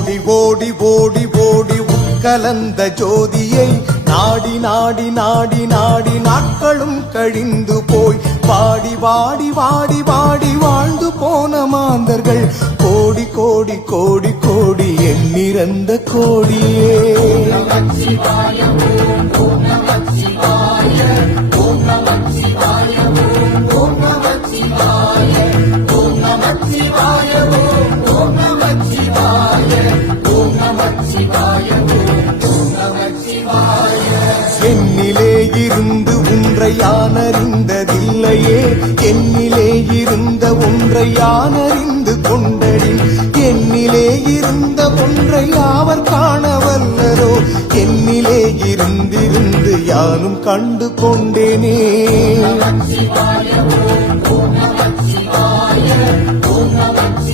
ஓடி ஓடி ஓடி ஓடி உட்கலந்த ஜோதியை நாடி நாடி நாடி நாடி நாட்களும் கழிந்து போய் வாடி வாடி வாடி வாடி வாழ்ந்து போன மாந்தர்கள் கோடி கோடி கோடி கோடி எண்ணிறந்த கோடியே. என்னிலே இருந்து ஒன்றை யான் அறிந்ததில்லையே, என்னிலே இருந்த ஒன்றை யான் அறிந்து கொண்டடி, என்னிலே இருந்த ஒன்றை யாவர் காணவல்லரோ, என்னிலே இருந்திருந்து யானும் கண்டு கொண்டேனே. ஓம் நமச்சிவாய, ஓம் நமச்சிவாய, ஓம் நமச்சிவாய.